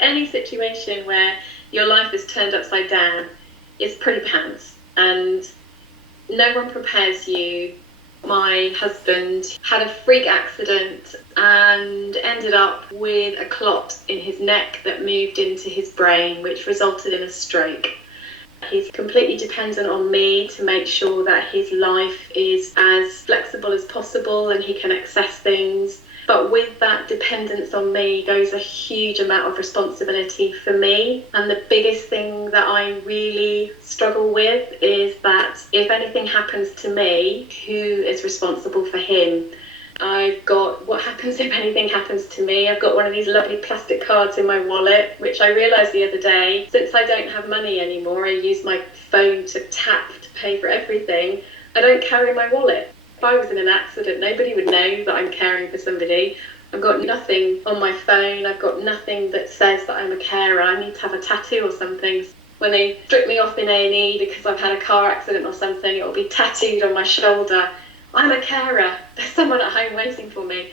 Any situation where your life is turned upside down is pretty pants, and no one prepares you. My husband had a freak accident and ended up with a clot in his neck that moved into his brain, which resulted in a stroke. He's completely dependent on me to make sure that his life is as flexible as possible and he can access things. But with that dependence on me goes a huge amount of responsibility for me. And the biggest thing that I really struggle with is that if anything happens to me, who is responsible for him? I've got what happens if anything happens to me. I've got one of these lovely plastic cards in my wallet, which I realised the other day, since I don't have money anymore, I use my phone to tap to pay for everything. I don't carry my wallet. If I was in an accident, nobody would know that I'm caring for somebody. I've got nothing on my phone. I've got nothing that says that I'm a carer. I need to have a tattoo or something. When they strip me off in A&E because I've had a car accident or something, it'll be tattooed on my shoulder. I'm a carer. There's someone at home waiting for me.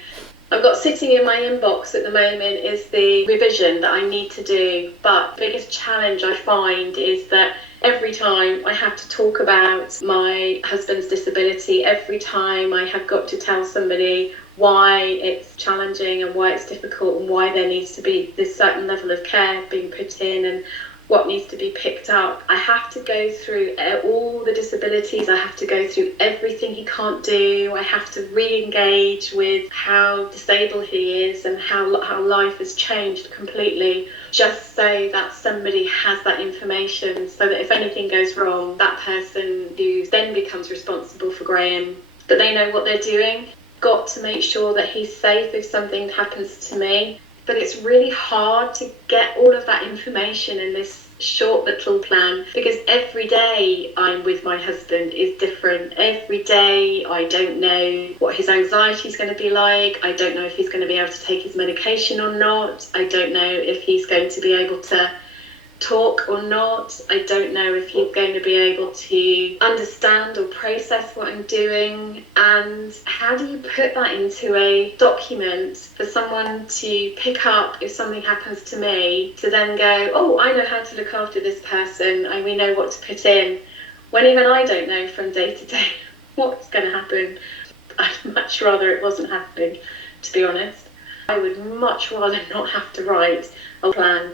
I've got sitting in my inbox at the moment is the revision that I need to do. But the biggest challenge I find is that every time I have to talk about my husband's disability, every time I have got to tell somebody why it's challenging and why it's difficult and why there needs to be this certain level of care being put in and what needs to be picked up, I have to go through all the disabilities. I have to go through everything he can't do. I have to re-engage with how disabled he is and how life has changed completely, just so that somebody has that information, so that if anything goes wrong, that person who then becomes responsible for Graham, that they know what they're doing. Got to make sure that he's safe if something happens to me. But it's really hard to get all of that information in this short little plan, because every day I'm with my husband is different. Every day I don't know what his anxiety is going to be like. I don't know if he's going to be able to take his medication or not. I don't know if he's going to be able to talk or not. I don't know if he's going to be able to understand or process what I'm doing. And how do you put that into a document for someone to pick up if something happens to me, to then go, oh, I know how to look after this person and we know what to put in, when even I don't know from day to day what's going to happen. I'd much rather it wasn't happening, to be honest. I would much rather not have to write a plan